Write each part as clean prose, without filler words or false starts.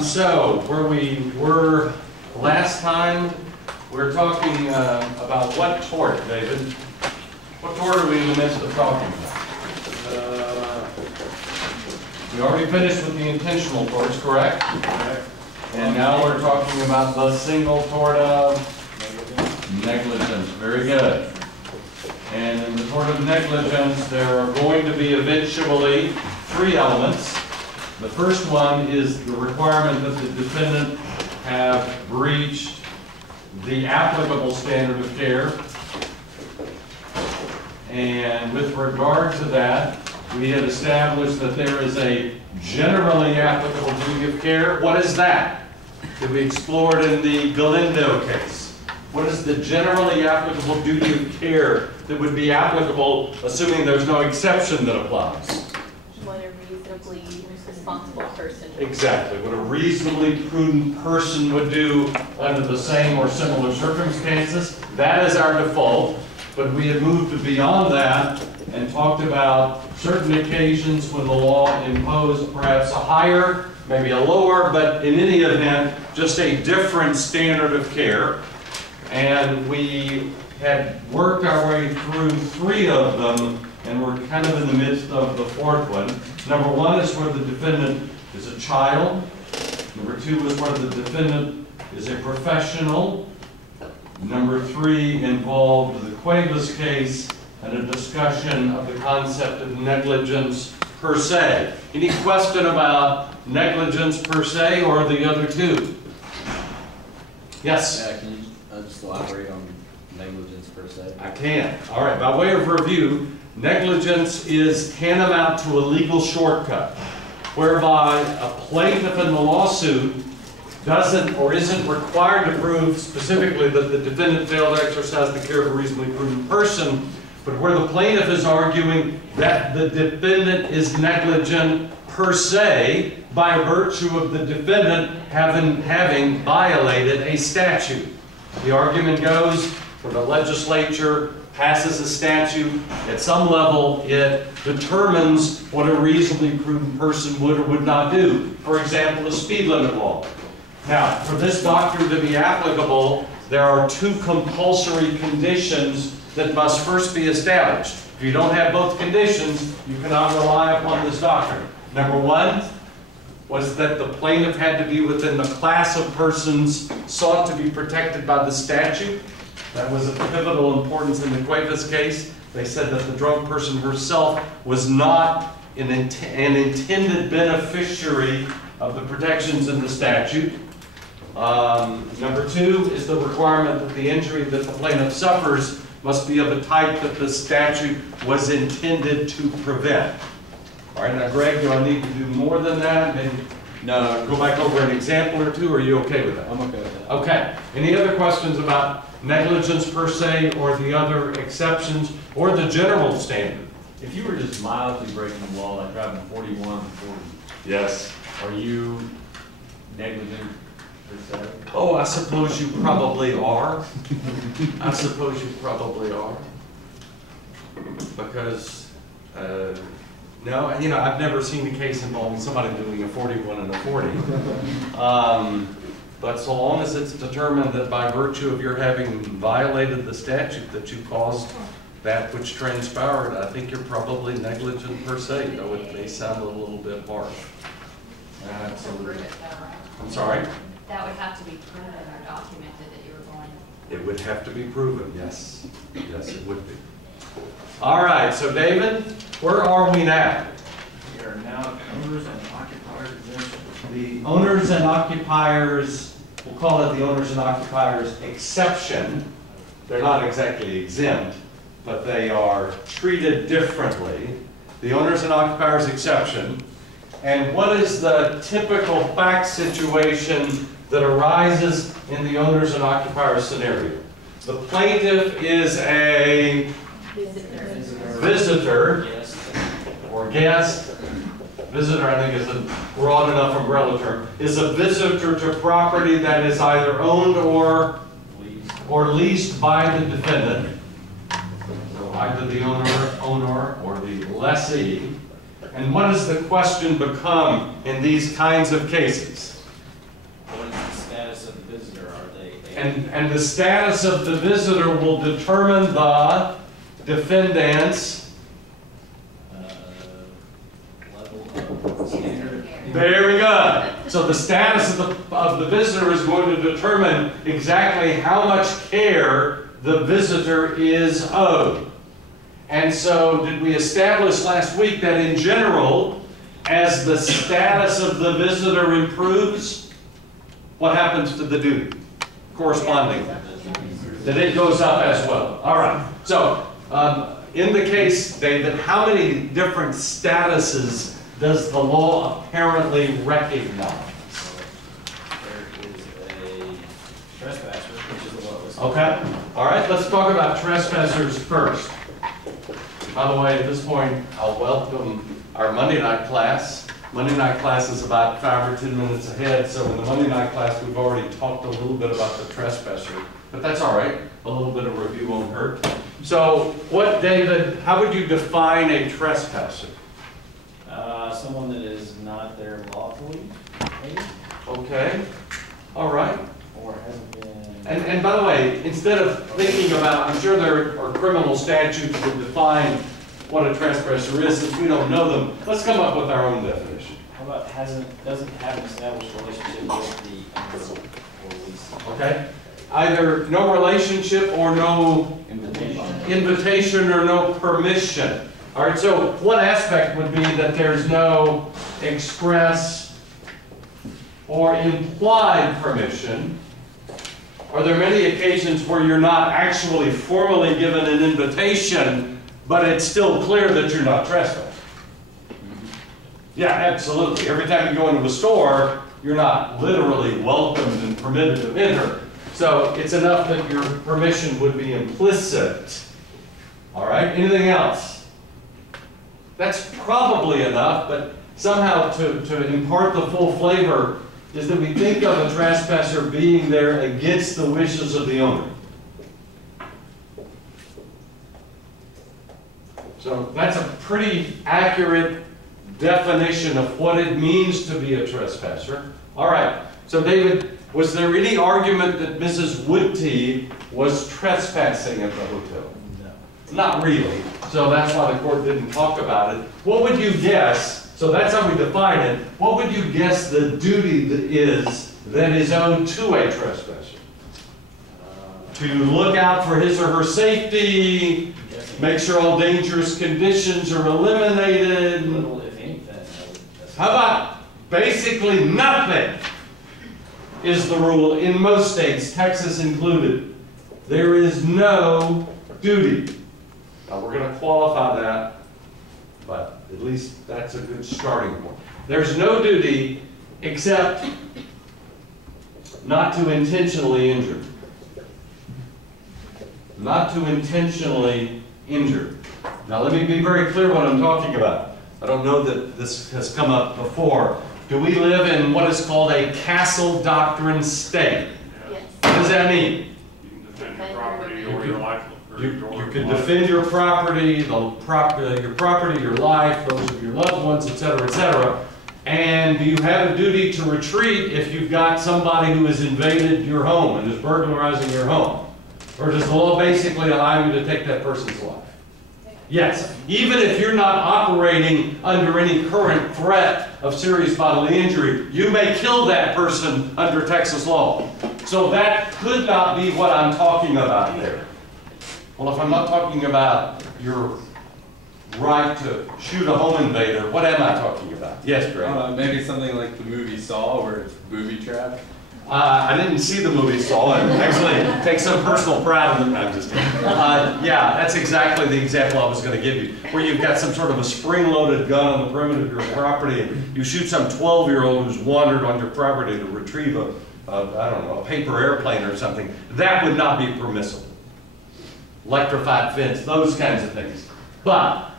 So where we were last time, we were talking about what tort, David? What tort are we in the midst of talking about? We already finished with the intentional torts, correct? And now we're talking about the single tort of negligence. Very good. And in the tort of negligence, there are going to be eventually three elements. The first one is the requirement that the defendant have breached the applicable standard of care. And with regard to that, we had established that there is a generally applicable duty of care. What is that? That we explored in the Galindo case. What is the generally applicable duty of care that would be applicable, assuming there's no exception that applies? What a reasonably responsible person. Exactly. What a reasonably prudent person would do under the same or similar circumstances. That is our default. But we have moved beyond that and talked about certain occasions when the law imposed perhaps a higher, maybe a lower, but in any event, just a different standard of care. And we had worked our way through three of them, and we're kind of in the midst of the fourth one. Number one is where the defendant is a child. Number two is where the defendant is a professional. Number three involved the Cuevas case and a discussion of the concept of negligence per se. Any question about negligence per se or the other two? Yes? Yeah, can you just elaborate on negligence per se? I can. All right, by way of review, negligence is tantamount to a legal shortcut, whereby a plaintiff in the lawsuit doesn't or isn't required to prove specifically that the defendant failed to exercise the care of a reasonably prudent person, but where the plaintiff is arguing that the defendant is negligent per se by virtue of the defendant having violated a statute. The argument goes where the legislature passes a statute, at some level it determines what a reasonably prudent person would or would not do. For example, the speed limit law. Now, for this doctrine to be applicable, there are two compulsory conditions that must first be established. If you don't have both conditions, you cannot rely upon this doctrine. Number one was that the plaintiff had to be within the class of persons sought to be protected by the statute. That was of pivotal importance in the Cuevas case. They said that the drunk person herself was not an intended beneficiary of the protections in the statute. Number two is the requirement that the injury that the plaintiff suffers must be of a type that the statute was intended to prevent. All right, now Greg, do I need to do more than that? Maybe go back over an example or two, or are you okay with that? I'm okay with that. Okay. Any other questions about negligence per se, or the other exceptions, or the general standard? If you were just mildly breaking the law, like driving 41 and 40, Yes. are you negligent per se? Oh, I suppose you probably are. I suppose you probably are. Because, no, you know, I've never seen a case involving somebody doing a 41 and a 40. But so long as it's determined that by virtue of your having violated the statute that you caused that which transpired, I think you're probably negligent per se, though it may sound a little bit harsh. Absolutely. I'm sorry? That would have to be proven or documented that you were going. It would have to be proven, yes. Yes, it would be. All right, so David, where are we now? We are now at owners and occupiers exemption. The owners and occupiers, we'll call it the owners and occupiers exception. They're not exactly exempt, but they are treated differently. The owners and occupiers exception. And what is the typical fact situation that arises in the owners and occupiers scenario? The plaintiff is a visitor or guest. Visitor, I think, is a broad enough umbrella term. Is a visitor to property that is either owned or leased by the defendant. So either the owner or the lessee. And what does the question become in these kinds of cases? And the status of the visitor will determine the defendant's Level of standard. very good. So the status of the visitor is going to determine exactly how much care the visitor is owed. And so did we establish last week that in general, as the status of the visitor improves, what happens to the duty correspondingly? That it goes up as well. All right. So in the case, David, how many different statuses does the law apparently recognize? There is a trespasser, which is the lowest. Okay. All right. Let's talk about trespassers first. By the way, at this point, I'll welcome our Monday night class. Monday night class is about 5 or 10 minutes ahead, so in the Monday night class, we've already talked a little bit about the trespasser, but that's all right. A little bit of review won't hurt. So, David, how would you define a trespasser? Someone that is not there lawfully, maybe, Okay. All right. or hasn't been. And by the way, instead of thinking about, I'm sure there are criminal statutes that define what a trespasser is. Since we don't know them, let's come up with our own definition. How about doesn't have an established relationship with the owner or lease? Okay? Either no relationship or no invitation or no permission. All right, so one aspect would be that there's no express or implied permission. Are there many occasions where you're not actually formally given an invitation, but it's still clear that you're not trespassing? Yeah, absolutely. Every time you go into a store, you're not literally welcomed and permitted to enter. So it's enough that your permission would be implicit. All right, anything else? That's probably enough, but somehow to impart the full flavor is that we think of a trespasser being there against the wishes of the owner. So that's a pretty accurate definition of what it means to be a trespasser. All right, so David, was there any argument that Mrs. Woodtee was trespassing at the hotel? No. Not really. So that's why the court didn't talk about it. What would you guess? So that's how we define it. What would you guess the duty that is owed to a trespasser? To look out for his or her safety, make sure all dangerous conditions are eliminated. Little, if anything. How about basically nothing is the rule in most states, Texas included. There is no duty. Now we're going to qualify that, but at least that's a good starting point. There's no duty except not to intentionally injure. Not to intentionally injure. Now let me be very clear what I'm talking about. I don't know that this has come up before. Do we live in what is called a castle doctrine state? Yes. What does that mean? You can defend your property or your life. You can defend your property, your life, those of your loved ones, etc., etc. And do you have a duty to retreat if you've got somebody who has invaded your home and is burglarizing your home? Or does the law basically allow you to take that person's life? Yes. Even if you're not operating under any current threat of serious bodily injury, you may kill that person under Texas law. So that could not be what I'm talking about there. Well, if I'm not talking about your right to shoot a home invader, what am I talking about? Yes, Greg? Maybe something like the movie Saw, where it's booby trap. I didn't see the movie Saw, and actually take some personal pride in it. I'm just kidding. Yeah, that's exactly the example I was going to give you, where you've got some sort of a spring-loaded gun on the perimeter of your property, and you shoot some 12-year-old who's wandered on your property to retrieve I don't know, a paper airplane or something. That would not be permissible. Electrified fence, those kinds of things. But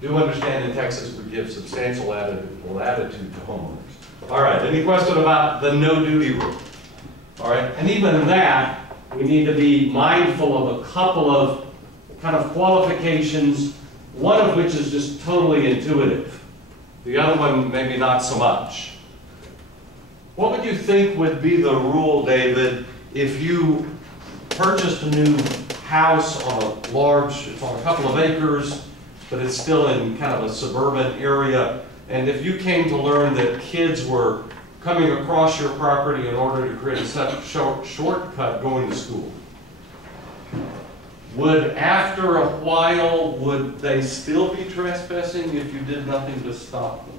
do understand in Texas we give substantial latitude to homeowners. All right, any question about the no duty rule? All right, and even in that, we need to be mindful of a couple of kind of qualifications, one of which is just totally intuitive. The other one, maybe not so much. What would you think would be the rule, David, if you purchased a new house on a large, it's on a couple of acres, but it's still in kind of a suburban area, and if you came to learn that kids were coming across your property in order to create a shortcut going to school, after a while, would they still be trespassing if you did nothing to stop them?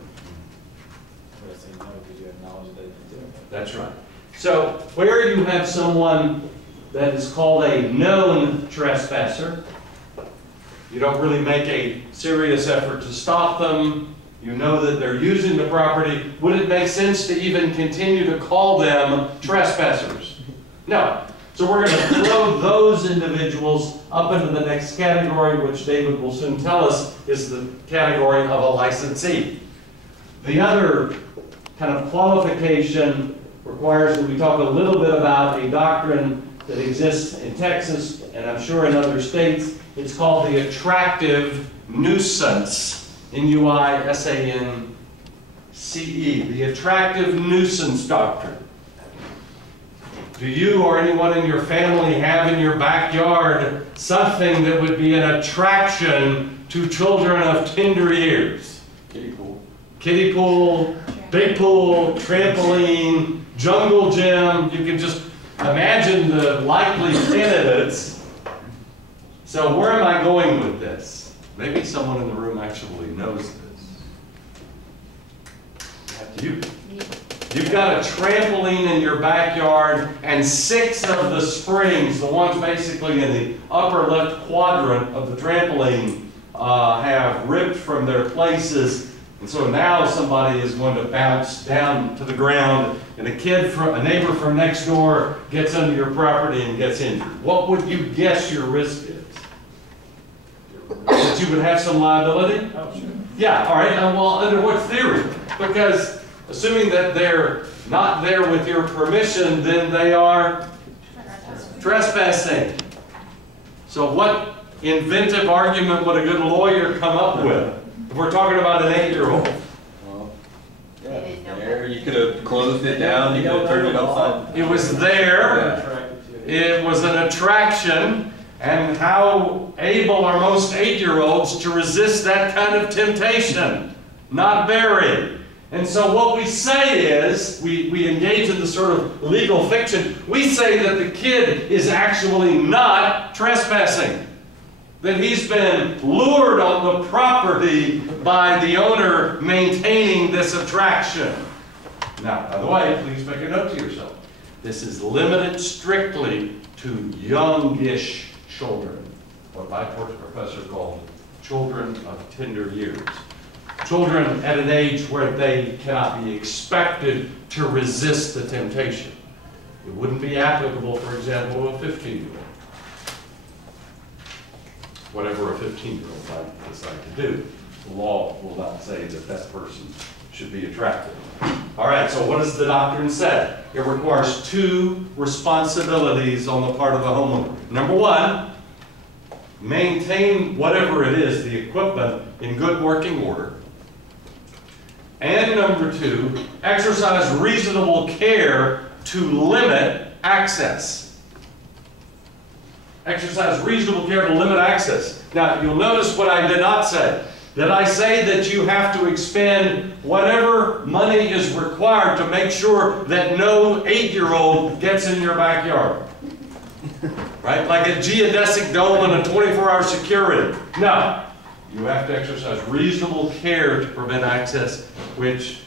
But I say no, because you acknowledge that they do. That's right. So where you have someone that is called a known trespasser, you don't really make a serious effort to stop them, you know that they're using the property, would it make sense to even continue to call them trespassers? No. So we're going to throw those individuals up into the next category, which David will soon tell us is the category of a licensee. The other kind of qualification requires that we talk a little bit about a doctrine that exists in Texas, and I'm sure in other states. It's called the attractive nuisance, N-U-I-S-A-N-C-E, the attractive nuisance doctrine. Do you or anyone in your family have in your backyard something that would be an attraction to children of tender years? Kiddie pool. Kiddie pool, big pool, trampoline, jungle gym. You can just imagine the likely candidates. So where am I going with this? Maybe someone in the room actually knows this. You've got a trampoline in your backyard, and 6 of the springs, the ones basically in the upper left quadrant of the trampoline, have ripped from their places. And so now somebody is going to bounce down to the ground, and a neighbor from next door gets under your property and gets injured. What would you guess your risk is? That you would have some liability? Oh, sure. Yeah, all right. Well, under what theory? Because assuming that they're not there with your permission, then they are trespassing. So what inventive argument would a good lawyer come up with? If we're talking about an 8-year-old. Well, yeah, there, you could have closed it down, you could have turned it upside. It was there. Attracted to It was an attraction. And how able are most 8-year-olds to resist that kind of temptation? Not very. And so what we say is, we engage in the sort of legal fiction, we say that the kid is actually not trespassing. That he's been lured on the property by the owner maintaining this attraction. Now, by the way, please make a note to yourself. This is limited strictly to youngish children, what my professor called children of tender years. Children at an age where they cannot be expected to resist the temptation. It wouldn't be applicable, for example, to a 15-year-old. Whatever a 15-year-old might decide to do, the law will not say that that person should be attracted. All right, so what does the doctrine say? It requires 2 responsibilities on the part of the homeowner. Number 1, maintain whatever it is, the equipment, in good working order. And number 2, exercise reasonable care to limit access. Exercise reasonable care to limit access. Now, you'll notice what I did not say. Did I say that you have to expend whatever money is required to make sure that no 8-year-old gets in your backyard? Right? Like a geodesic dome and a 24-hour security. No. You have to exercise reasonable care to prevent access, which